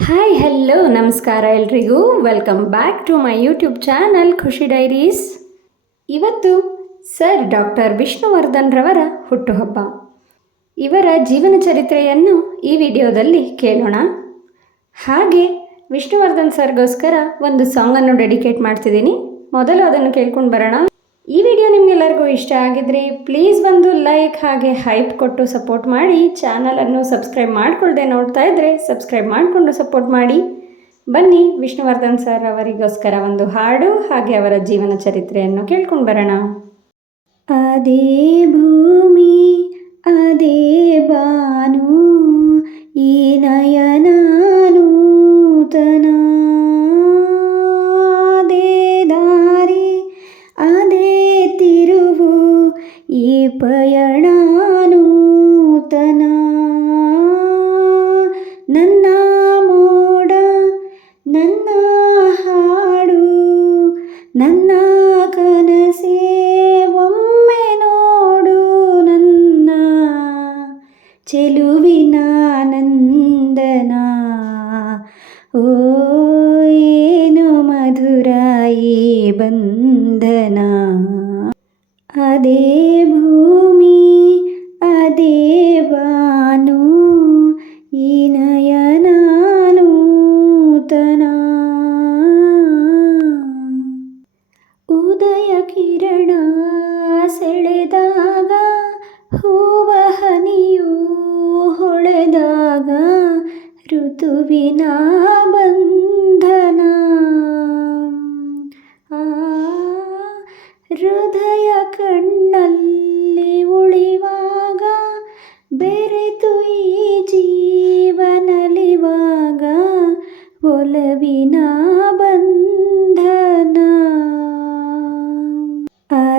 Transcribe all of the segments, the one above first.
Hi hello ನಮಸ್ಕಾರ ಎಲ್ರಿಗೂ. Welcome back to my YouTube channel Khushi diaries ಇವತ್ತು sir doctor Vishnuvardhan ರವರ ಹುಟ್ಟುಹಬ್ಬ. ಇವರ ಜೀವನ ಚರಿತ್ರೆಯನ್ನು ಈ ವಿಡಿಯೋದಲ್ಲಿ ಕೇಳೋಣ. ಹಾಗೆ ವಿಷ್ಣುವರ್ಧನ್ ಸರ್ಗೋಸ್ಕರ ಒಂದು ಸಾಂಗನ್ನು ಡೆಡಿಕೇಟ್ ಮಾಡ್ತಿದ್ದೀನಿ. ಮೊದಲು ಅದನ್ನು ಕೇಳ್ಕೊಂಡು ಬರೋಣ. ಈ ವಿಡಿಯೋ ನಿಮಗೆಲ್ಲರಿಗೂ ಇಷ್ಟ ಆಗಿದ್ರೆ ಪ್ಲೀಸ್ ಒಂದು ಲೈಕ್ ಹಾಗೆ ಹೈಪ್ ಕೊಟ್ಟು ಸಪೋರ್ಟ್ ಮಾಡಿ. ಚಾನಲನ್ನು ಸಬ್ಸ್ಕ್ರೈಬ್ ಮಾಡಿಕೊಳ್ಳದೆ ನೋಡ್ತಾ ಇದ್ದರೆ ಸಬ್ಸ್ಕ್ರೈಬ್ ಮಾಡಿಕೊಂಡು ಸಪೋರ್ಟ್ ಮಾಡಿ. ಬನ್ನಿ ವಿಷ್ಣುವರ್ಧನ್ ಸರ್ ಅವರಿಗೋಸ್ಕರ ಒಂದು ಹಾಡು ಹಾಗೆ ಅವರ ಜೀವನ ಚರಿತ್ರೆಯನ್ನು ಕೇಳ್ಕೊಂಡು ಬರೋಣ. ಅದೇ ಭೂಮಿ, ಅದೇ ಬಾನು, ಈ ನಯನ ಏನು ಮಧುರ ಈ ಬಂಧನ ಅದೇ ಭೂಮಿ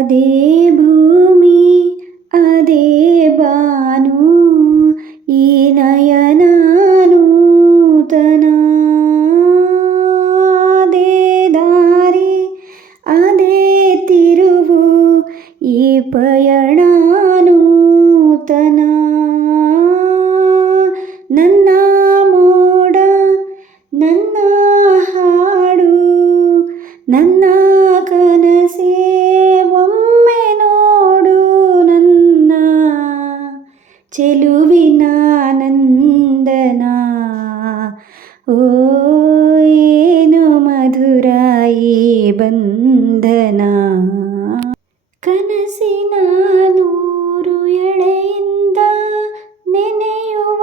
ಅದೇ ಭೂಮಿ ಅದೇ ಬಾನು ಈ ನಯನ ನೂತನ ಅದೇ ದಾರಿ ಅದೇ ತಿರುವು ಈ ಮಧುರ ಈ ಬಂಧನ. ಕನಸಿನ ನೂರು ಎಳೆಯಿಂದ ನೆನೆಯುವ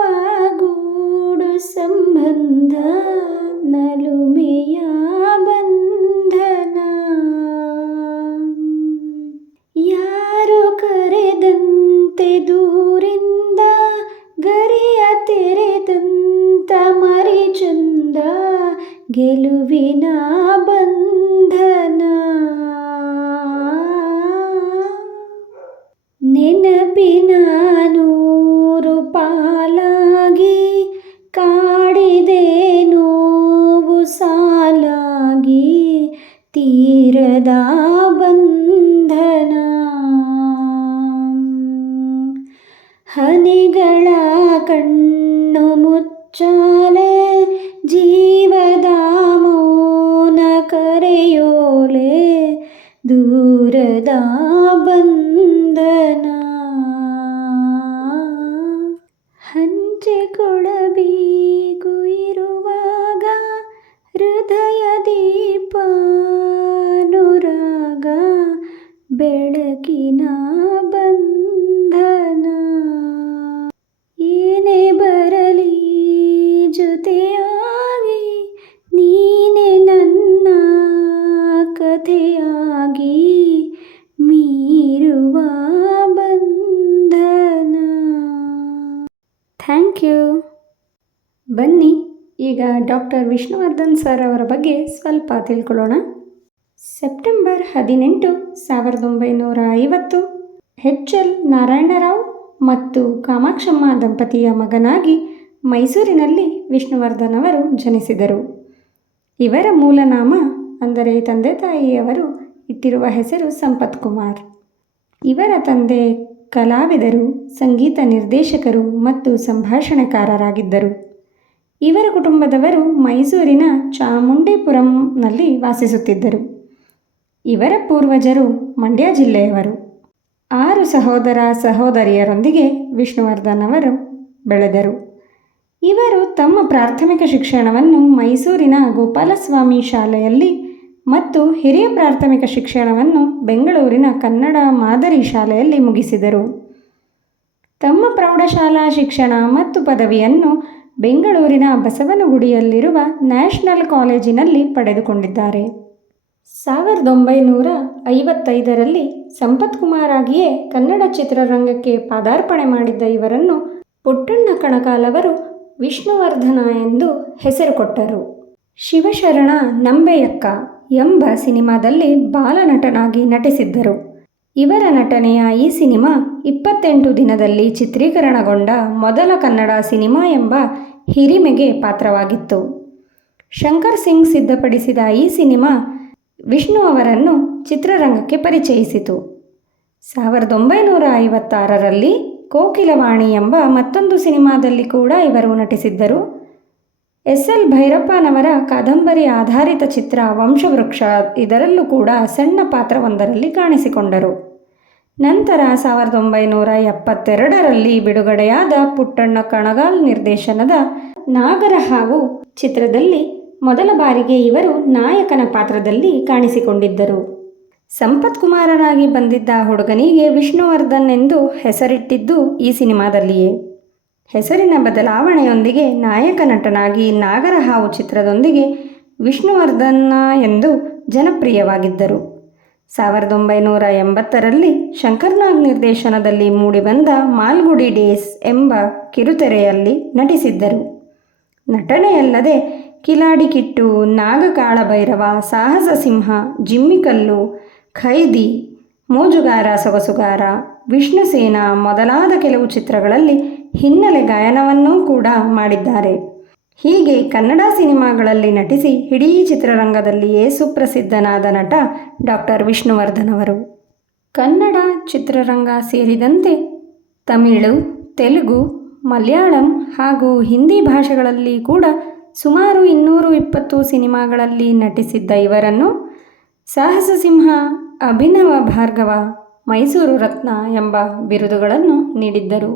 ಗೂಡು ಸಂಬಂಧ, ನಲುಮೆಯ ಬಂಧನ. ಯಾರು ಕರೆದಂತೆ ದೂರಿಂದ ಗರಿಯ ತೆರೆದಂತ ಮರಿ ಚಂದ ಗೆಲುವಿನ ತೀರದ ಬಂಧನ ಹನಿಗಳ ಕಣ್ಣು ಮುಚ್ಚಾಲೆ ಜೀವದ ಮೌನ ಕರೆಯೋಲೆ ದೂರದ ಬಂಧನ ಹಂಚಿಕೊಡಬೇಕು ಬೆಳಕಿನ ಬಂಧನ. ಏನೇ ಬರಲಿ ಜೊತೆಯಾಗಿ, ನೀನೆ ನನ್ನ ಕಥೆಯಾಗಿ ಮೀರುವ ಬಂಧನ. Thank you. ಬನ್ನಿ, ಈಗ ಡಾಕ್ಟರ್ ವಿಷ್ಣುವರ್ಧನ್ ಸರ್ ಅವರ ಬಗ್ಗೆ ಸ್ವಲ್ಪ ತಿಳ್ಕೊಳ್ಳೋಣ. ಸೆಪ್ಟೆಂಬರ್ ಹದಿನೆಂಟು, ಸಾವಿರದ ಒಂಬೈನೂರ ಐವತ್ತು. ಹೆಚ್ ಎಲ್ ನಾರಾಯಣರಾವ್ ಮತ್ತು ಕಾಮಾಕ್ಷಮ್ಮ ದಂಪತಿಯ ಮಗನಾಗಿ ಮೈಸೂರಿನಲ್ಲಿ ವಿಷ್ಣುವರ್ಧನ್ ಅವರು ಜನಿಸಿದರು. ಇವರ ಮೂಲನಾಮ ಅಂದರೆ ತಂದೆ ತಾಯಿಯವರು ಇಟ್ಟಿರುವ ಹೆಸರು ಸಂಪತ್ ಕುಮಾರ್ ಇವರ ತಂದೆ ಕಲಾವಿದರು, ಸಂಗೀತ ನಿರ್ದೇಶಕರು ಮತ್ತು ಸಂಭಾಷಣೆಕಾರರಾಗಿದ್ದರು. ಇವರ ಕುಟುಂಬದವರು ಮೈಸೂರಿನ ಚಾಮುಂಡಿಪುರಂನಲ್ಲಿ ವಾಸಿಸುತ್ತಿದ್ದರು. ಇವರ ಪೂರ್ವಜರು ಮಂಡ್ಯ ಜಿಲ್ಲೆಯವರು. ಆರು ಸಹೋದರ ಸಹೋದರಿಯರೊಂದಿಗೆ ವಿಷ್ಣುವರ್ಧನ್ ಅವರು ಬೆಳೆದರು. ಇವರು ತಮ್ಮ ಪ್ರಾಥಮಿಕ ಶಿಕ್ಷಣವನ್ನು ಮೈಸೂರಿನ ಗೋಪಾಲಸ್ವಾಮಿ ಶಾಲೆಯಲ್ಲಿ ಮತ್ತು ಹಿರಿಯ ಪ್ರಾಥಮಿಕ ಶಿಕ್ಷಣವನ್ನು ಬೆಂಗಳೂರಿನ ಕನ್ನಡ ಮಾದರಿ ಶಾಲೆಯಲ್ಲಿ ಮುಗಿಸಿದರು. ತಮ್ಮ ಪ್ರೌಢಶಾಲಾ ಶಿಕ್ಷಣ ಮತ್ತು ಪದವಿಯನ್ನು ಬೆಂಗಳೂರಿನ ಬಸವನಗುಡಿಯಲ್ಲಿರುವ ನ್ಯಾಷನಲ್ ಕಾಲೇಜಿನಲ್ಲಿ ಪಡೆದುಕೊಂಡಿದ್ದಾರೆ. ಸಾವಿರದ ಒಂಬೈನೂರ ಐವತ್ತೈದರಲ್ಲಿ ಸಂಪತ್ ಕುಮಾರಾಗಿಯೇ ಕನ್ನಡ ಚಿತ್ರರಂಗಕ್ಕೆ ಪಾದಾರ್ಪಣೆ ಮಾಡಿದ್ದ ಇವರನ್ನು ಪುಟ್ಟಣ್ಣ ಕಣಕಾಲವರು ವಿಷ್ಣುವರ್ಧನ ಎಂದು ಹೆಸರು ಕೊಟ್ಟರು. ಶಿವಶರಣ ನಂಬೆಯಕ್ಕ ಎಂಬ ಸಿನಿಮಾದಲ್ಲಿ ಬಾಲನಟನಾಗಿ ನಟಿಸಿದ್ದರು. ಇವರ ನಟನೆಯ ಈ ಸಿನಿಮಾ ಇಪ್ಪತ್ತೆಂಟು ದಿನದಲ್ಲಿ ಚಿತ್ರೀಕರಣಗೊಂಡ ಮೊದಲ ಕನ್ನಡ ಸಿನಿಮಾ ಎಂಬ ಹಿರಿಮೆಗೆ ಪಾತ್ರವಾಗಿತ್ತು. ಶಂಕರ್ ಸಿಂಗ್ ಸಿದ್ಧಪಡಿಸಿದ ಈ ಸಿನಿಮಾ ವಿಷ್ಣು ಅವರನ್ನು ಚಿತ್ರರಂಗಕ್ಕೆ ಪರಿಚಯಿಸಿತು. ಸಾವಿರದ ಒಂಬೈನೂರ ಐವತ್ತಾರರಲ್ಲಿ ಕೋಕಿಲವಾಣಿ ಎಂಬ ಮತ್ತೊಂದು ಸಿನಿಮಾದಲ್ಲಿ ಕೂಡ ಇವರು ನಟಿಸಿದ್ದರು. ಎಸ್ ಎಲ್ ಭೈರಪ್ಪನವರ ಕಾದಂಬರಿ ಆಧಾರಿತ ಚಿತ್ರ ವಂಶವೃಕ್ಷ ಇದರಲ್ಲೂ ಕೂಡ ಸಣ್ಣ ಪಾತ್ರವೊಂದರಲ್ಲಿ ಕಾಣಿಸಿಕೊಂಡರು. ನಂತರ ಸಾವಿರದ ಒಂಬೈನೂರ ಎಪ್ಪತ್ತೆರಡರಲ್ಲಿ ಬಿಡುಗಡೆಯಾದ ಪುಟ್ಟಣ್ಣ ಕಣಗಾಲ್ ನಿರ್ದೇಶನದ ನಾಗರಹಾವು ಚಿತ್ರದಲ್ಲಿ ಮೊದಲ ಬಾರಿಗೆ ಇವರು ನಾಯಕನ ಪಾತ್ರದಲ್ಲಿ ಕಾಣಿಸಿಕೊಂಡಿದ್ದರು. ಸಂಪತ್ ಕುಮಾರನಾಗಿ ಬಂದಿದ್ದ ಹುಡುಗನಿಗೆ ವಿಷ್ಣುವರ್ಧನ್ ಎಂದು ಹೆಸರಿಟ್ಟಿದ್ದು ಈ ಸಿನಿಮಾದಲ್ಲಿಯೇ. ಹೆಸರಿನ ಬದಲಾವಣೆಯೊಂದಿಗೆ ನಾಯಕ ನಟನಾಗಿ ನಾಗರಹಾವು ಚಿತ್ರದೊಂದಿಗೆ ವಿಷ್ಣುವರ್ಧನ ಎಂದು ಜನಪ್ರಿಯವಾಗಿದ್ದರು. ಸಾವಿರದ ಒಂಬೈನೂರ ಎಂಬತ್ತರಲ್ಲಿ ಶಂಕರ್ನಾಗ್ ನಿರ್ದೇಶನದಲ್ಲಿ ಮೂಡಿಬಂದ ಮಾಲ್ಗುಡಿ ಡೇಸ್ ಎಂಬ ಕಿರುತೆರೆಯಲ್ಲಿ ನಟಿಸಿದ್ದರು. ನಟನೆಯಲ್ಲದೆ ಕಿಲಾಡಿ ಕಿಟ್ಟು ನಾಗಕಾಳ ಭೈರವ ಸಾಹಸ ಸಿಂಹ ಜಿಮ್ಮಿಕಲ್ಲು, ಖೈದಿ, ಮೋಜುಗಾರ, ಸೊಗಸುಗಾರ, ವಿಷ್ಣುಸೇನ ಮೊದಲಾದ ಕೆಲವು ಚಿತ್ರಗಳಲ್ಲಿ ಹಿನ್ನೆಲೆ ಗಾಯನವನ್ನೂ ಕೂಡ ಮಾಡಿದ್ದಾರೆ. ಹೀಗೆ ಕನ್ನಡ ಸಿನಿಮಾಗಳಲ್ಲಿ ನಟಿಸಿ ಇಡೀ ಚಿತ್ರರಂಗದಲ್ಲಿಯೇ ಸುಪ್ರಸಿದ್ಧನಾದ ನಟ ಡಾಕ್ಟರ್ ವಿಷ್ಣುವರ್ಧನ್ ಅವರು. ಕನ್ನಡ ಚಿತ್ರರಂಗ ಸೇರಿದಂತೆ ತಮಿಳು, ತೆಲುಗು, ಮಲಯಾಳಂ ಹಾಗೂ ಹಿಂದಿ ಭಾಷೆಗಳಲ್ಲಿ ಕೂಡ ಸುಮಾರು ಇನ್ನೂರು ಇಪ್ಪತ್ತು ಸಿನಿಮಾಗಳಲ್ಲಿ ನಟಿಸಿದ್ದ ಇವರನ್ನು ಸಾಹಸ ಸಿಂಹ ಅಭಿನವ ಭಾರ್ಗವ ಮೈಸೂರು ರತ್ನ ಎಂಬ ಬಿರುದುಗಳನ್ನು ನೀಡಿದ್ದರು.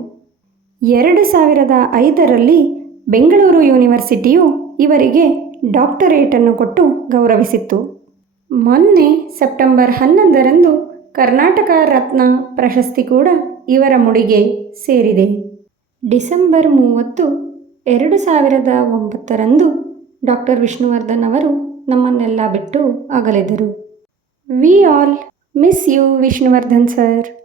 ಎರಡು ಸಾವಿರದ ಐದರಲ್ಲಿ ಬೆಂಗಳೂರು ಯೂನಿವರ್ಸಿಟಿಯು ಇವರಿಗೆ ಡಾಕ್ಟರೇಟನ್ನು ಕೊಟ್ಟು ಗೌರವಿಸಿತ್ತು. ಮೊನ್ನೆ ಸೆಪ್ಟೆಂಬರ್ ಹನ್ನೊಂದರಂದು ಕರ್ನಾಟಕ ರತ್ನ ಪ್ರಶಸ್ತಿ ಕೂಡ ಇವರ ಮುಡಿಗೆ ಸೇರಿದೆ. ಡಿಸೆಂಬರ್ ಮೂವತ್ತು ಎರಡು ಸಾವಿರದ ಒಂಬತ್ತರಂದು ಡಾಕ್ಟರ್ ವಿಷ್ಣುವರ್ಧನ್ ಅವರು ನಮ್ಮನ್ನೆಲ್ಲ ಬಿಟ್ಟು ಅಗಲಿದರು. We all miss you Vishnuvardhan sir.